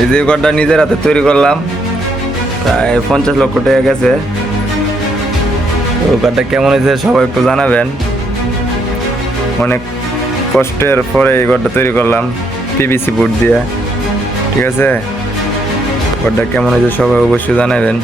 এই যে ঘরটা নিজের হাতে তৈরি করলাম, প্রায় 50 লক্ষ টাকা গেছে। তো ঘরটা কেমন হয়েছে সবাই একটু জানাবেন। অনেক কষ্টের পরে এই ঘরটা তৈরি করলাম পিভিসি বোর্ড দিয়ে, ঠিক আছে। ঘরটা কেমন হয়েছে সবাই অবশ্যই জানাবেন।